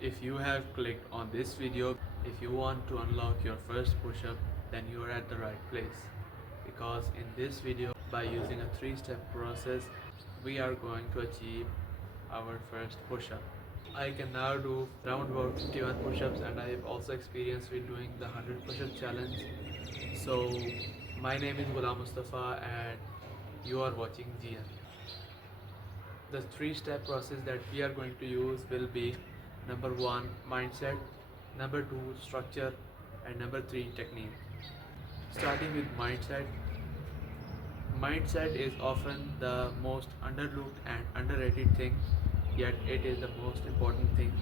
If you have clicked on this video, if you want to unlock your first push-up, then you are at the right place. Because in this video, by using a 3-step process, we are going to achieve our first push-up. I can now do around about 51 push-ups, and I have also experienced with doing the 100 push-up challenge. So my name is Ghulam Mustafa and you are watching GM. The 3-step process that we are going to use will be number 1 mindset, number 2 structure, and number 3 technique. Starting with mindset. Mindset is often the most underlooked and underrated thing, yet it is the most important thing.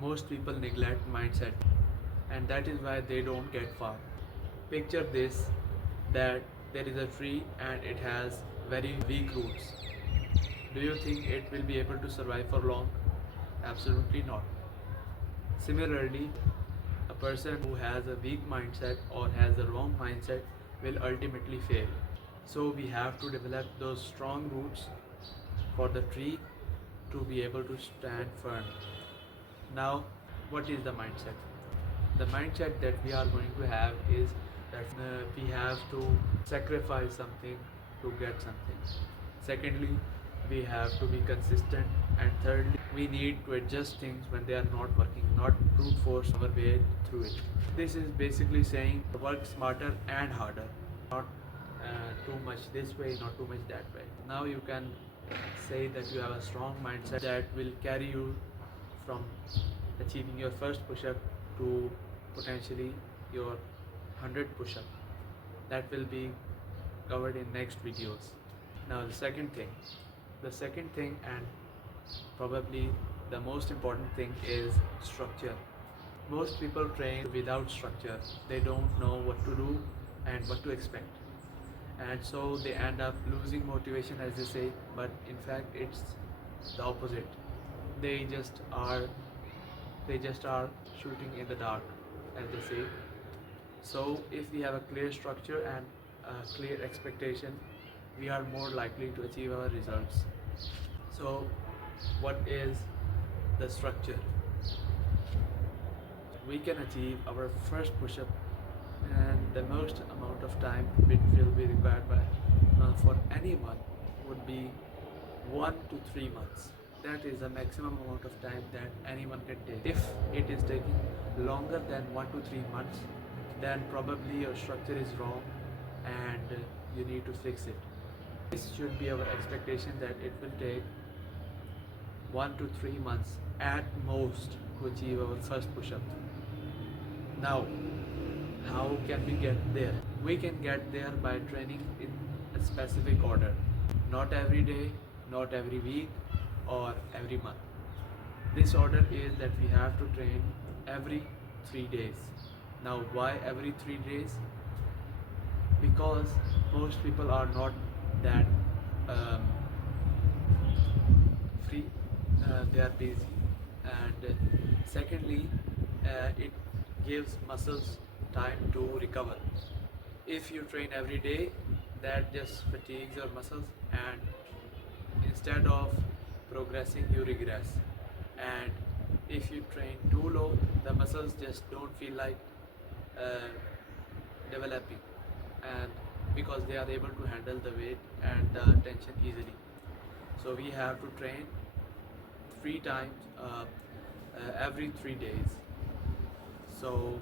Most people neglect mindset, and that is why they don't get far. Picture this, that there is a tree and it has very weak roots. Do you think it will be able to survive for long? Absolutely not. Similarly, a person who has a weak mindset or has the wrong mindset will ultimately fail. So we have to develop those strong roots for the tree to be able to stand firm. Now, what is the mindset? The mindset that we are going to have is that we have to sacrifice something to get something. Secondly, we have to be consistent, and thirdly, we need to adjust things when they are not working, not brute force our way through it. This is basically saying work smarter and harder, not too much this way, not too much that way. Now you can say that you have a strong mindset that will carry you from achieving your first push-up to potentially your 100 push-up. That will be covered in next videos. Now the second thing and probably the most important thing is structure. Most people train without structure. They don't know what to do and what to expect, and so they end up losing motivation, as they say, but in fact it's the opposite. They just are they just are shooting in the dark, as they say. So if we have a clear structure and a clear expectation, we are more likely to achieve our results. So what is the structure? We can achieve our first push-up, and the most amount of time which will be required by for anyone would be 1 to 3 months. That is the maximum amount of time that anyone can take. If it is taking longer than 1 to 3 months, then probably your structure is wrong and you need to fix it. This should be our expectation, that it will take 1 to 3 months at most to achieve our first push-up. Now, how can we get there? We can get there by training in a specific order. Not every day, not every week, or every month. This order is that we have to train every 3 days. Now, why every 3 days? Because most people are not that free, they are busy, and secondly, it gives muscles time to recover. If you train every day, that just fatigues your muscles, and instead of progressing, you regress. And if you train too low, the muscles just don't feel like uh, developing, and because they are able to handle the weight and the tension easily. So we have to train 3 times every 3 days. So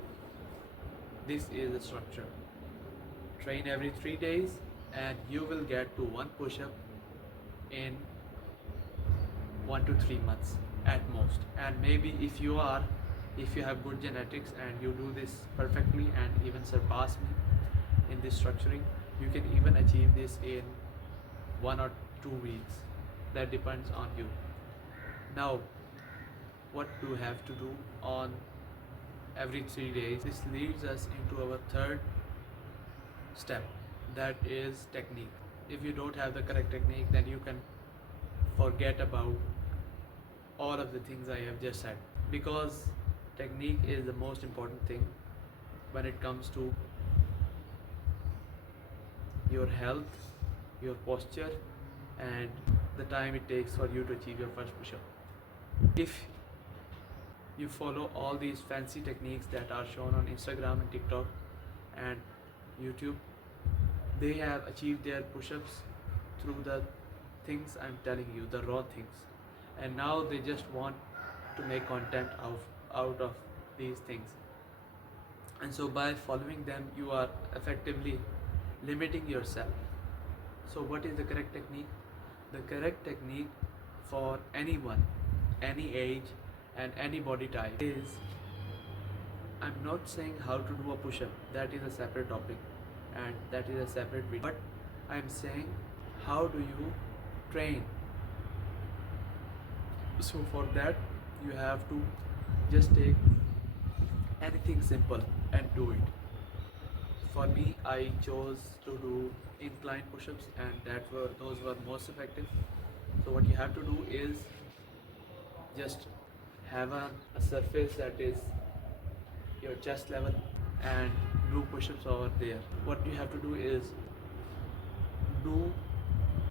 this is the structure. Train every 3 days and you will get to one push-up in 1 to 3 months at most. And maybe if you have good genetics and you do this perfectly and even surpass me in this structuring, you can even achieve this in 1 or 2 weeks. That depends on you. Now, what do we have to do on every 3 days? This leads us into our third step, that is technique. If you don't have the correct technique, then you can forget about all of the things I have just said, because technique is the most important thing when it comes to your health, your posture, and the time it takes for you to achieve your first push-up. If You follow all these fancy techniques that are shown on Instagram and TikTok and YouTube. They have achieved their push-ups through the things I'm telling you, the raw things, and now they just want to make content out of these things. And so by following them, you are effectively limiting yourself. So what is the correct technique? The correct technique for anyone, any age and any body type is, I'm not saying how to do a push-up, that is a separate topic and that is a separate video, but I'm saying how do you train. So for that you have to just take anything simple and do it. For me, I chose to do incline push-ups and those were most effective. So what you have to do is just have a surface that is your chest level and do push-ups over there. What you have to do is do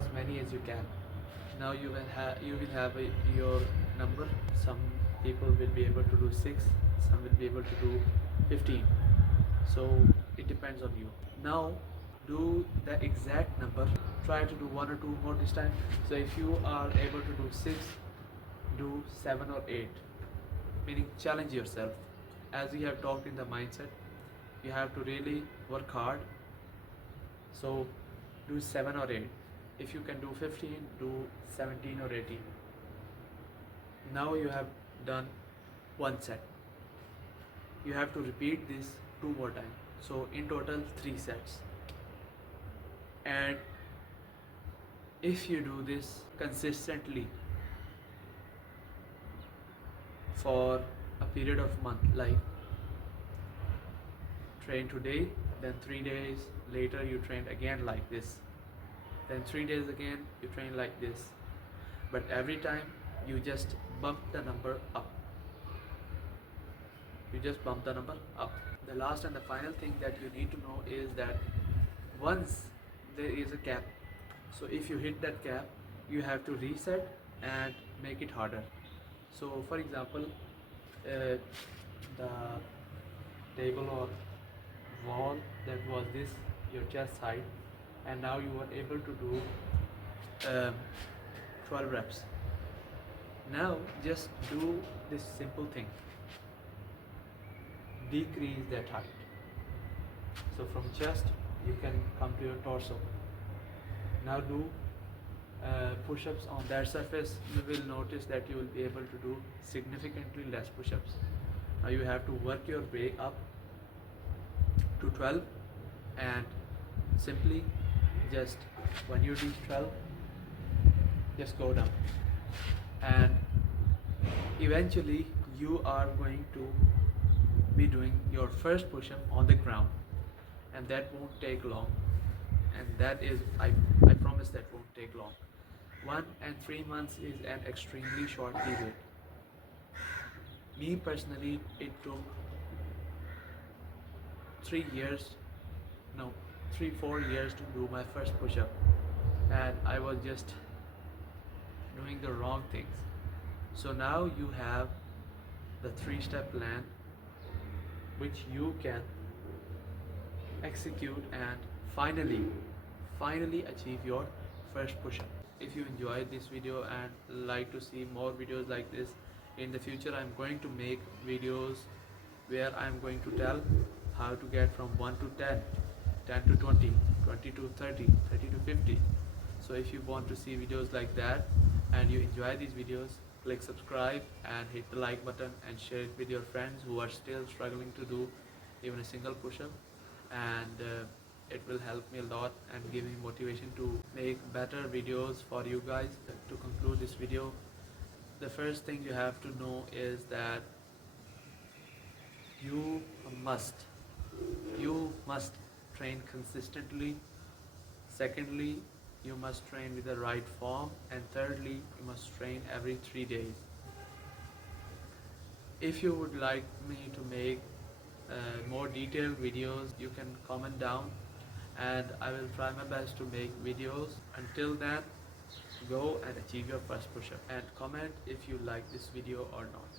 as many as you can. Now you will have your number. Some people will be able to do 6, some will be able to do 15. So it depends on you. Now do the exact number. Try to do 1 or 2 more this time. So if you are able to do 6, do 7 or 8. Meaning challenge yourself. As we have talked in the mindset, you have to really work hard. So do 7 or 8. If you can do 15, do 17 or 18. Now you have done one set. You have to repeat this 2 more times. So in total 3 sets. And if you do this consistently for a period of month, like train today, then 3 days later you train again like this, then 3 days again you train like this, but every time you just bump the number up. You just bump the number up. The last and the final thing that you need to know is that once there is a cap, so if you hit that cap, you have to reset and make it harder. So for example, the table or wall that was this, your chest height, and now you are able to do 12 reps. Now just do this simple thing. Decrease that height. So from chest you can come to your torso. Now do push-ups on that surface. You will notice that you will be able to do significantly less push-ups. Now you have to work your way up to 12 and simply just when you reach 12, just go down, and eventually you are going to be doing your first push-up on the ground, and that won't take long, and that is I promise that won't take long. 1 and 3 months is an extremely short period. Me personally, it took 3 years, no, 3-4 years to do my first push-up, and I was just doing the wrong things. So now you have the 3-step plan which you can execute and finally achieve your first push-up. If you enjoyed this video and like to see more videos like this in the future, I'm going to make videos where I'm going to tell how to get from 1 to 10, 10 to 20, 20 to 30, 30 to 50. So if you want to see videos like that and you enjoy these videos, click subscribe and hit the like button and share it with your friends who are still struggling to do even a single push-up, and it will help me a lot and give me motivation to make better videos for you guys. To conclude this video, the first thing you have to know is that you must train consistently. Secondly, you must train with the right form, and thirdly, you must train every 3 days. If you would like me to make more detailed videos, you can comment down and I will try my best to make videos. Until then, go and achieve your first push-up, and comment if you like this video or not.